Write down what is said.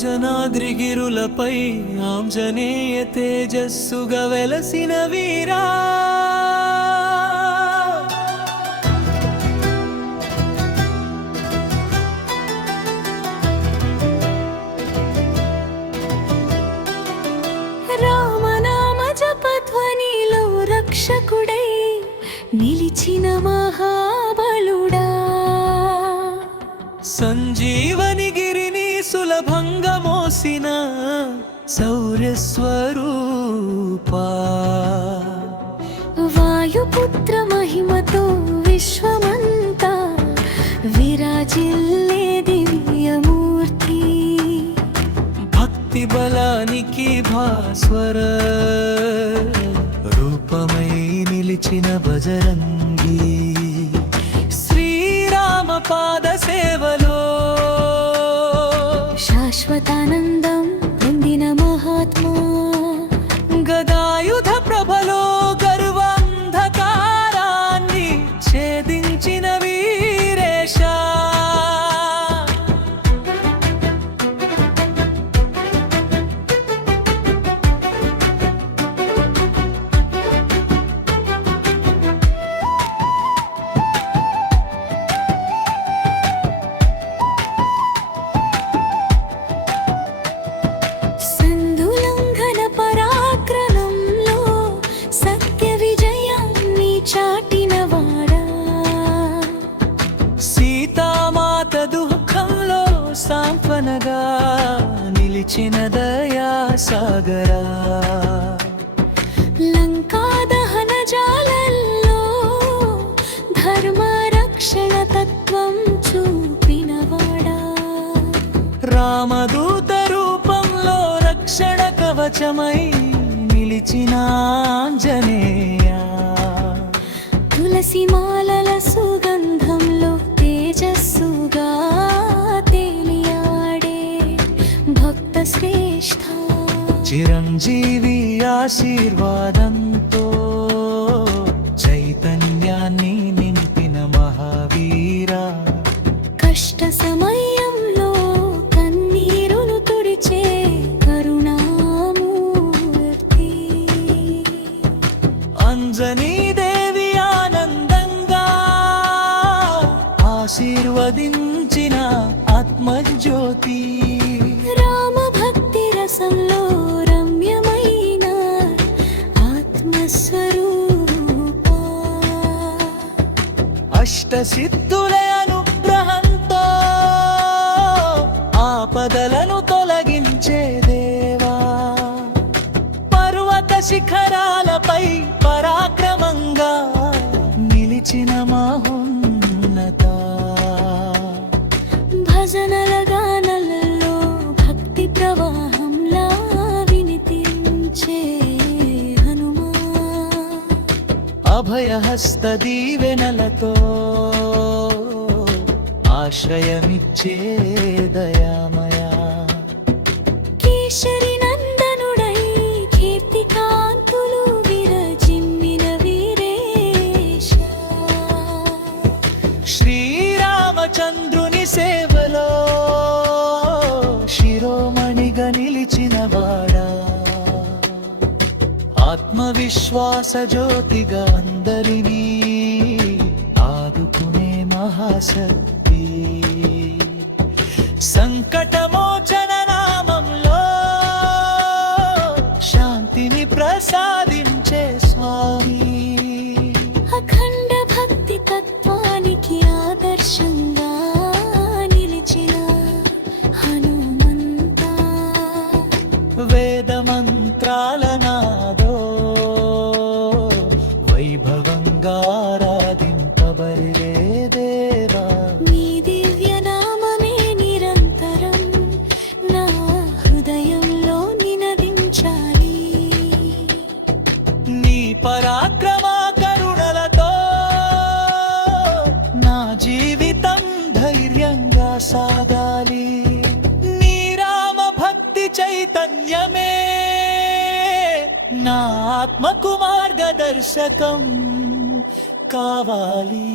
అంజనాద్రిగిరులపై ఆంజనేయ తేజస్సుగా వెలసిన వీరా రామనామ జపధ్వనిలో రక్షకుడై నిలిచిన మహాబలుడా సంజీవని గిరిని సులభంగా మోసిన శౌర్యస్వరూపా వాయుపుత్ర మహిమతో విశ్వమంతా విరాజిల్లే దివ్యమూర్తి భక్తి బలానికి భాస్వర రూపమై నిలిచిన బజరంగి శ్రీరామ పాద సేవలో శాశ్వతానందం పొందిన మహాత్మా గదాయుధ ప్రభలో గర్వాంధకారాన్ని ఛేదించిన వీరేశ సందులంఘన పరాక్రమంలో సత్య విజయాన్ని చాటినవాడా సీతామాత దుఃఖంలో సాంత్వనగా నిలిచిన దయా సాగరా లంకా దహన జాలల్లో ధర్మ రక్షణ తత్వం చూపినవాడా రామదూత రూపంలో రక్షణ కవచమై నిలిచిన ఆంజనేయ తులసి మాలల సుగంధంలో తేజస్సుగా తేలియాడే భక్త శ్రేష్ఠ చిరంజీవి ఆశీర్వాదంతో చైతన్యాన్ని నింపిన మహావీరా కష్ట సమయంలో కన్నీరును తుడిచే కరుణామూర్తి అంజనీ దేవి ఆనందంగా ఆశీర్వదించిన ఆత్మజ్యోతి రామ భక్తి రసంలో రమ్యమైన ఆత్మస్వరూపా అష్టసిద్ధుల అనుగ్రహంతో ఆపదలను తొలగించే దేవా పర్వత శిఖరాలపై పరాక్రమంగా నిలిచిన మహోన్నత భజనల గానలలో భక్తి ప్రవాహంలా వినిపించే హనుమా అభయహస్త దీవెనలతో ఆశ్రయమిచ్చే దయామయా కేశరి నందనుడై కీర్తి కాంతులు విరజిమ్మిన వీరేశ శ్రీరామచంద్రుని సేవలో శిరోమణిగా నిలిచిన వాడా ఆత్మవిశ్వాస జ్యోతిగా అందరినీ ఆదుకునే మహాశక్తి సంకటమోచన నామంలో శాంతిని ప్రసాదించే స్వామి అఖండ భక్తి తత్వానికి ఆదర్శంగా నిలిచిన హనుమంతా వేద మంత్రాల నాదో వైభవంగా ఆరాధింపబడే దేవా నీ దివ్య నామమే నిరంతరం నా హృదయంలో నినదించాలి నీ పరాక్రమ కరుణలతో నా జీవితం ధైర్యంగా సాగాలి నీ రామ భక్తి చైతన్యమే నా ఆత్మకు మార్గదర్శకం కావాలి.